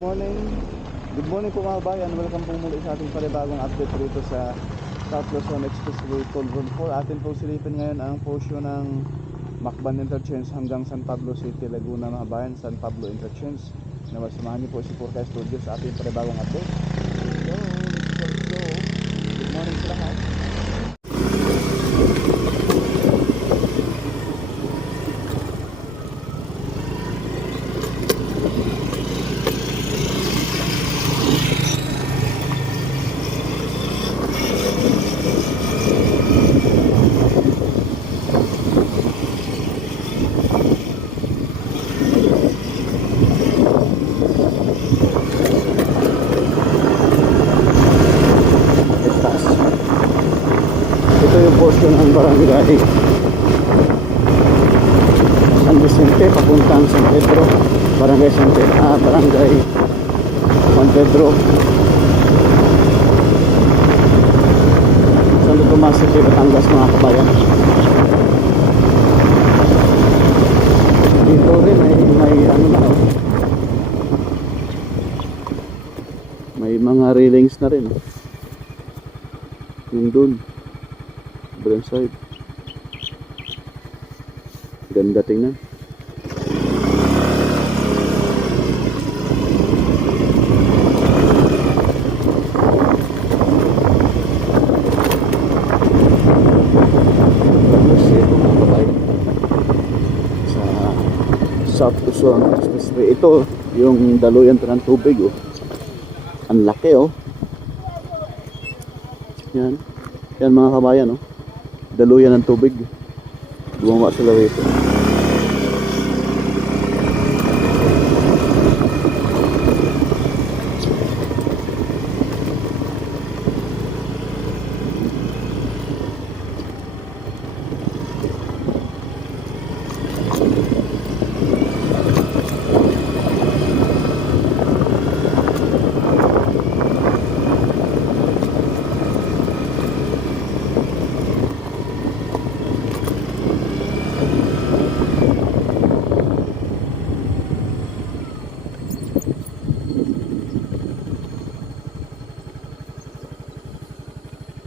Morning. Good morning po mga bayan. Welcome po muli sa ating panibagong update rito sa South Luzon Expressway Toll Road 4. Atin po silipin ngayon ang portion ng Macban Interchange hanggang San Pablo City, Laguna mga bayan. San Pablo Interchange. Samahan niyo po si Purka Studio sa ating panibagong update. Let's go. Good morning sa lahat. Ito yung portion ng barangay San Vicente papuntang San Pedro, barangay barangay San Pedro. Santo Tomas City, Batangas mga kabayan. Dito rin may ano na may mga railings na rin yung dun brand side. Ganda tingnan. Sa South Luzon Expressway. Ito yung daluyan ng tubig oh. Ang laki oh. Yan mga kabayan oh. Daluyan ng tubig. Gumawa sila rito.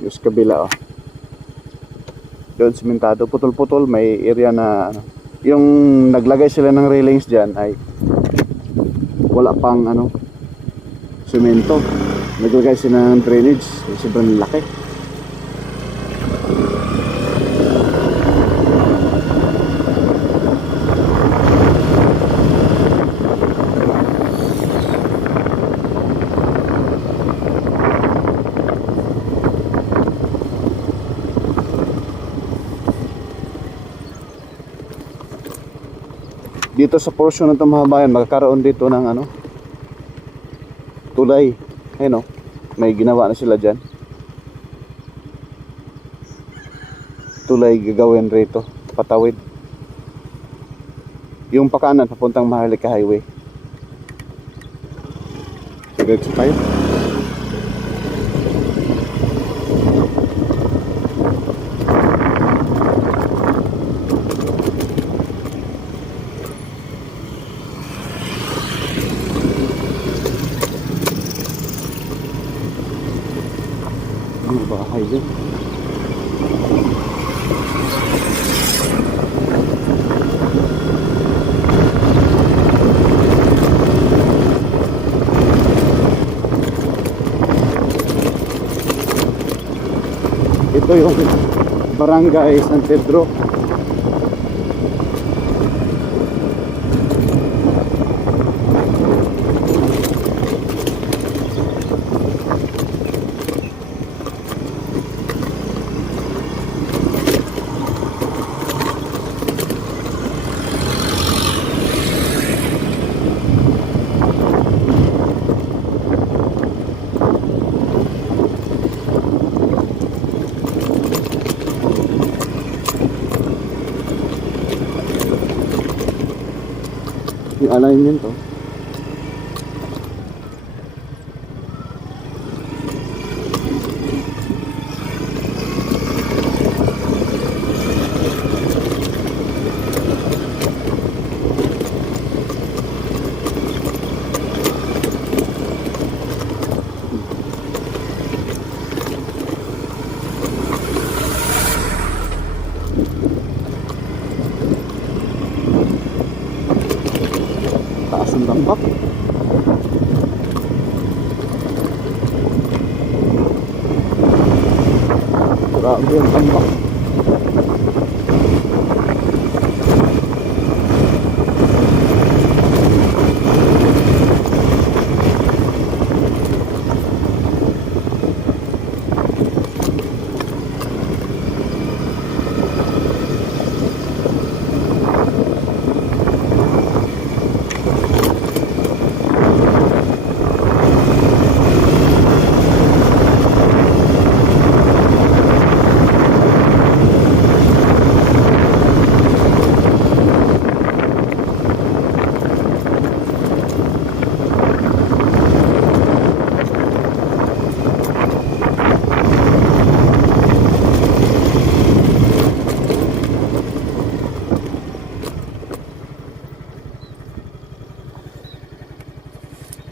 Yung kabila oh. Doon simentado, putol-putol, may area na ano. Yung naglagay sila ng railings diyan ay wala pang ano semento. Naglagay sila ng drainage, sobrang laki. Dito sa portion ng mga bayan, magkakaroon dito ng ano, tulay. Ayun oh, may ginawa na sila dyan. Tulay gagawin rito, patawid. Yung pakanan, papuntang Maharlika Highway. Sige, tayo. Ang bahay dyan. Ito yung barangay San Pedro. Yung alignment to. Grabe ang tambak.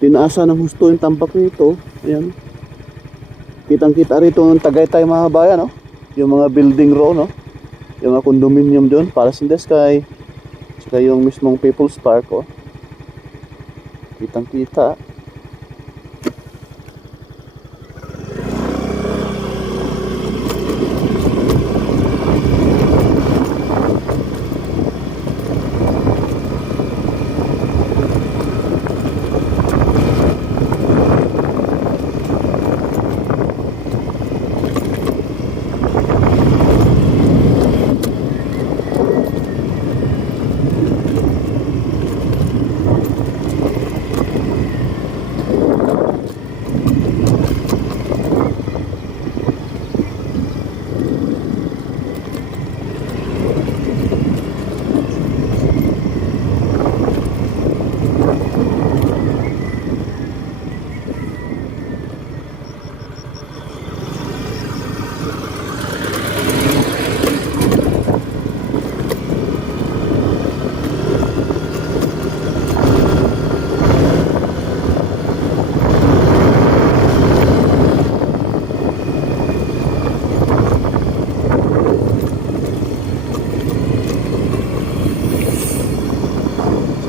Tinaasa ng husto yung tambak nito. Ayan. Kitang-kita rito ng Tagaytay mga bayan, no? Yung mga building row, no? Yung mga condominium doon, Palace in the Sky. Saka yung mismong People's Park, oh. Kitang-kita.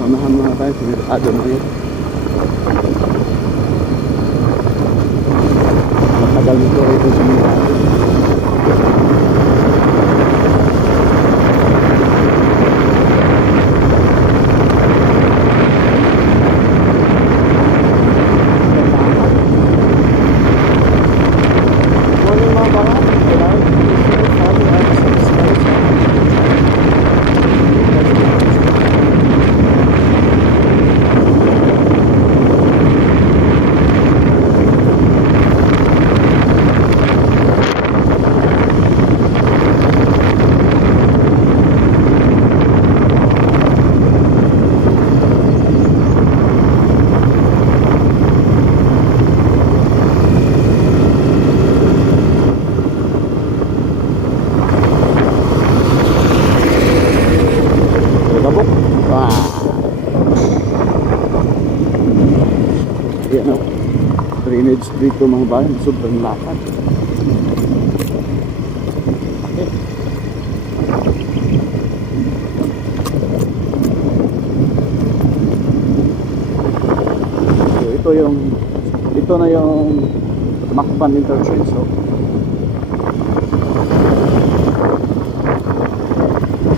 Samahan mga tayo sa merkado na yun. Matagal nito rito sa merkado. Yan o, drainage dito mga bayan, sobrang lakad. Okay. So ito na yung Macban interchange. So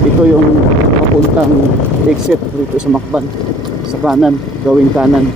ito yung papuntang exit dito sa Macban, sa kanan, gawing kanan.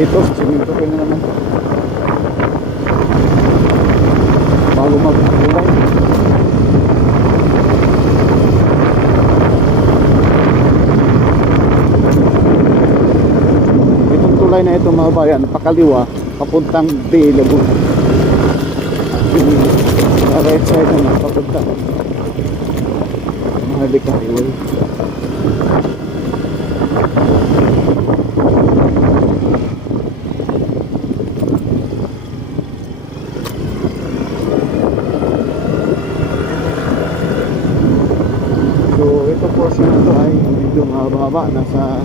Dito, siminto ko na naman bago mag-tulay. Itong tulay na ito mga bayan, pakaliwa, papuntang Bay Laguna. Yung right side naman, papuntang Maharlika Highway. mababa, nasa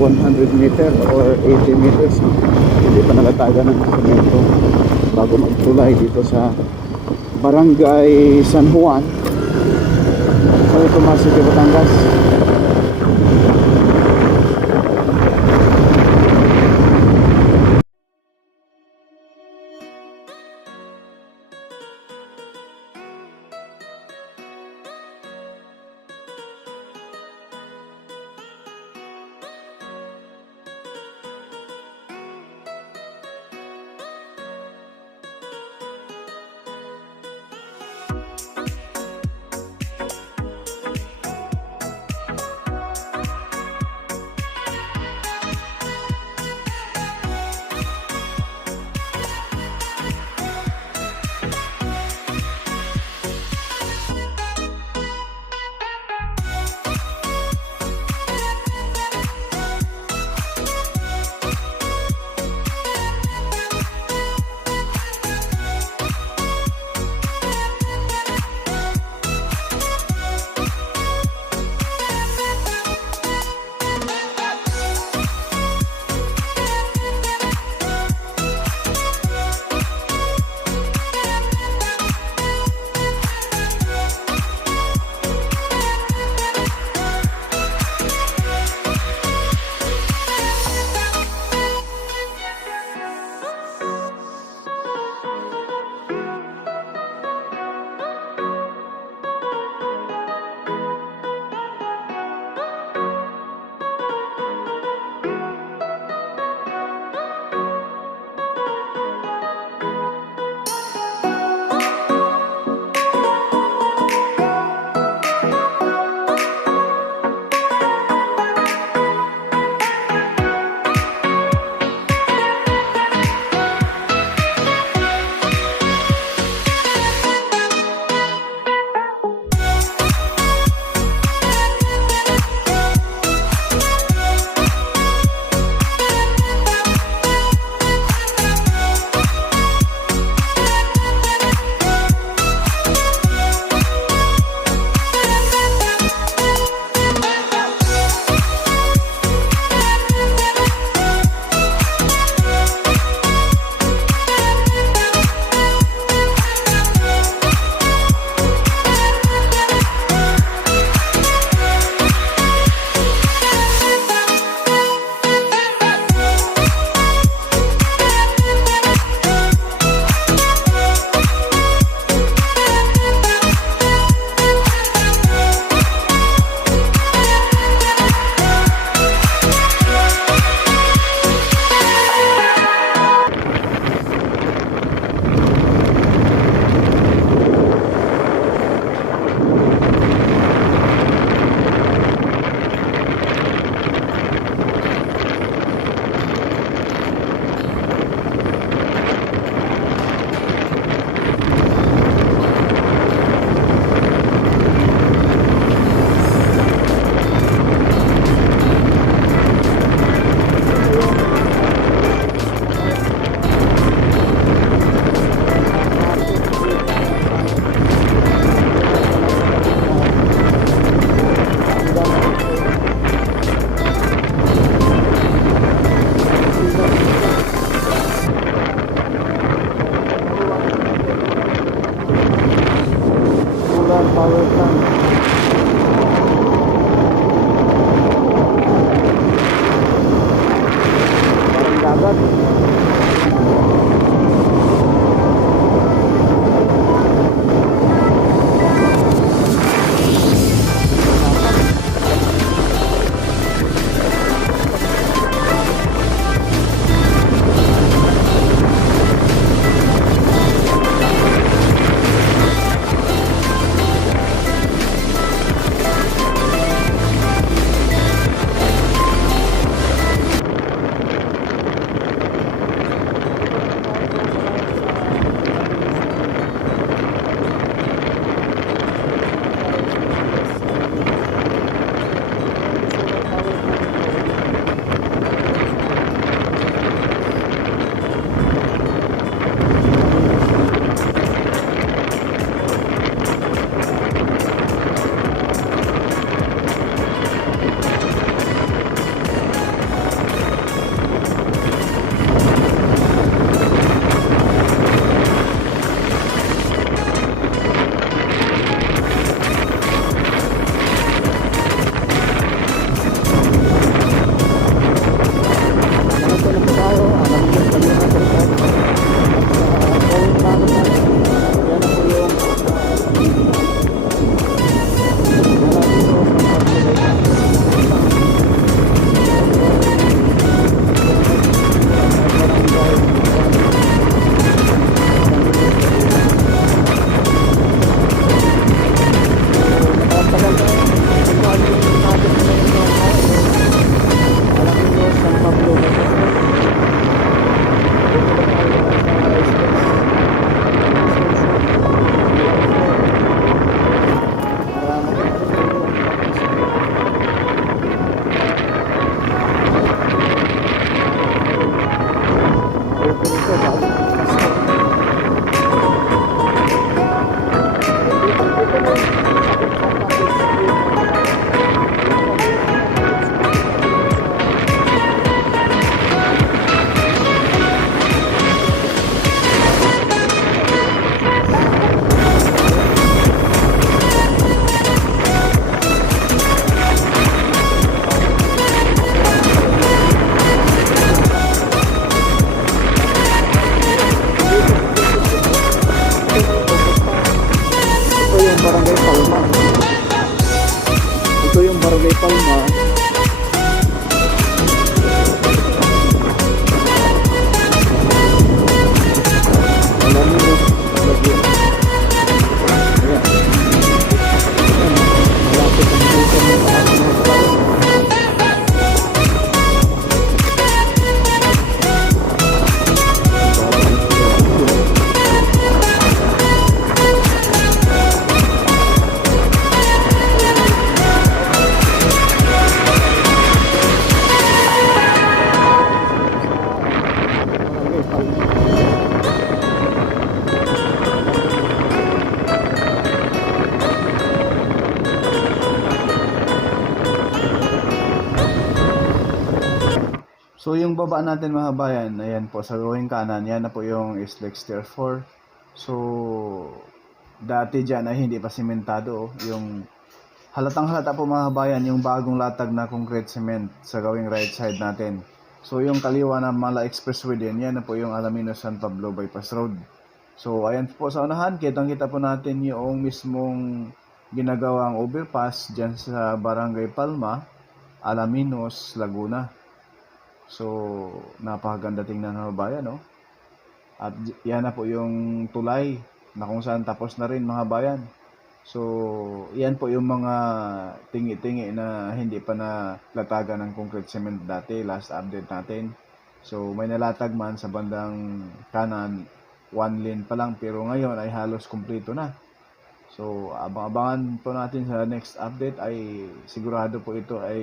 100 meter or 80 meters. Hindi pa nalatagan ng semento bago magtulay dito sa Barangay San Juan sa Tomas City, Batangas. Power plant. Parang dagat. So yung baba natin mga bayan, ayan po sa drawing kanan, yan na po yung SLEX Tier 4. So dati dyan ay hindi pa simentado, yung halatang halata po mga bayan yung bagong latag na concrete cement sa gawing right side natin. So yung kaliwa na Mala Expressway din, yan na po yung Alaminos San Pablo Bypass Road. So ayan po sa unahan, kitang-kita po natin yung mismong ginagawang overpass dyan sa Barangay Palma, Alaminos, Laguna. So napakaganda tingnan mga bayan, no? At yan na po yung tulay na kung saan tapos na rin mga bayan. So yan po yung mga tingi-tingi na hindi pa na latagan ng concrete cement dati, last update natin. So may nalatag man sa bandang kanan, one lane pa lang, pero ngayon ay halos kumpleto na. So abang-abangan po natin sa next update, ay sigurado po ito ay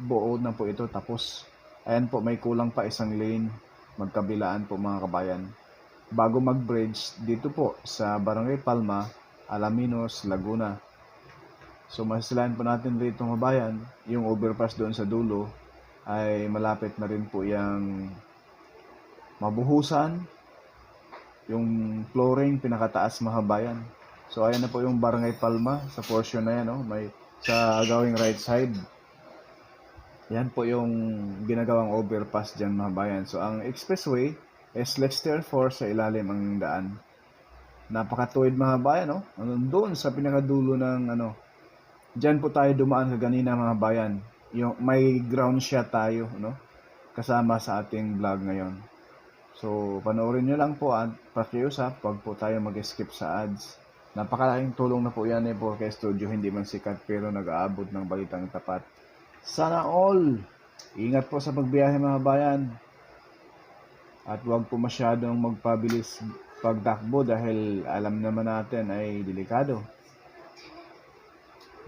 buo na po ito tapos. Ayan po, may kulang pa isang lane magkabilaan po mga kabayan bago mag-bridge dito po sa Barangay Palma, Alaminos, Laguna. So masisilayan po natin rito mga bayan, yung overpass doon sa dulo ay malapit na rin po yung mabuhusan, yung flooring pinakataas mga bayan. So ayan na po yung Barangay Palma sa portion na yan, no? May sa gawing right side. Yan po yung ginagawang overpass dyan mga bayan. So ang expressway is SLEX Tier 4 sa ilalim ang daan. Napakatuwid mga bayan, no? Doon sa pinakadulo ng diyan po tayo dumaan kaganina mga bayan. Yung may ground shot tayo, no? Kasama sa ating vlog ngayon. So panoorin niyo lang po at pakiusap wag po tayo mag-skip sa ads. Napakalaking tulong na po yan Porque Studio, hindi man sikat pero nag-aabot ng balitang tapat. Sana all! Ingat po sa pagbiyahe mga bayan. At huwag po masyadong magpabilis pagtakbo dahil alam naman natin ay delikado.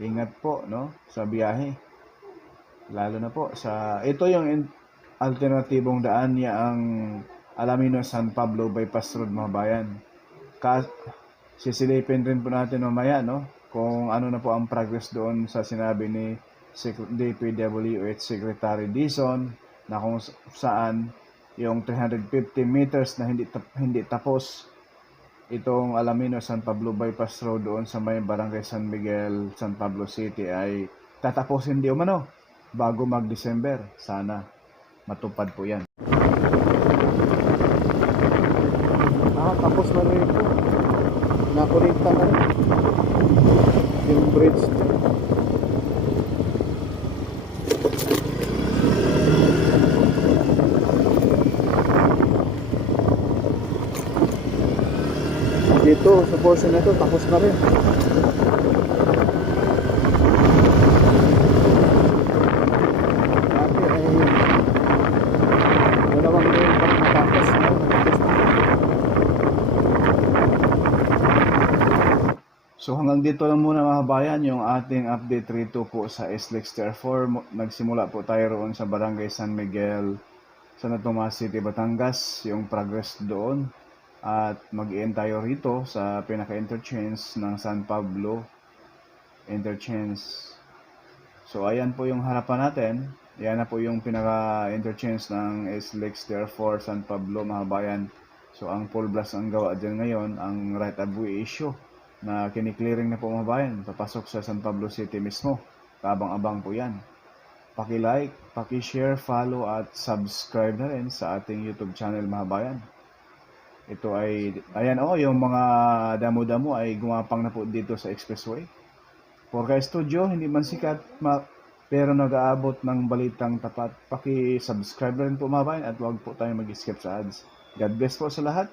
Ingat po, no, sa biyahe. Lalo na po sa ito yung alternatibong daan niya ang Alaminos San Pablo Bypass Road mga bayan. Sisilipin rin po natin mamaya, no, kung ano na po ang progress doon sa sinabi ni DPWH Secretary Dizon na kung saan yung 350 meters na hindi tapos itong Alaminos San Pablo Bypass Road doon sa may Barangay San Miguel, San Pablo City ay tatapusin di umano bago mag-December. Sana matupad po yan. Tapos na rin ito. Nakulikta na rin yung bridge niya. Dito sa portion na ito tapos na rin. Dati ay dalawang lane pa matapos na. So hanggang dito lang muna mga bayan yung ating update rito po sa SLEX Tier 4. Nagsimula po tayo roon sa Barangay San Miguel, San Tomas City, Batangas, yung progress doon. At mag-i-end tayo rito sa pinaka-interchange ng San Pablo interchange. So ayan po yung harapan natin. Yan na po yung pinaka-interchange ng SLEX Tier 4 San Pablo mga bayan. So ang full blast ang gawa dyan ngayon, ang right of way issue na kiniklearing na po mga bayan papasok sa San Pablo City mismo. Kabang-abang po yan. Paki-like, paki-share, follow at subscribe na rin sa ating YouTube channel mga bayan. Ito ay, ayan yung mga damo-damo ay gumapang na po dito sa expressway. Porque Studio, hindi man sikat, pero nag-aabot ng balitang tapat. Paki-subscribe rin po mga bayan at huwag po tayo mag-skip sa ads. God bless po sa lahat.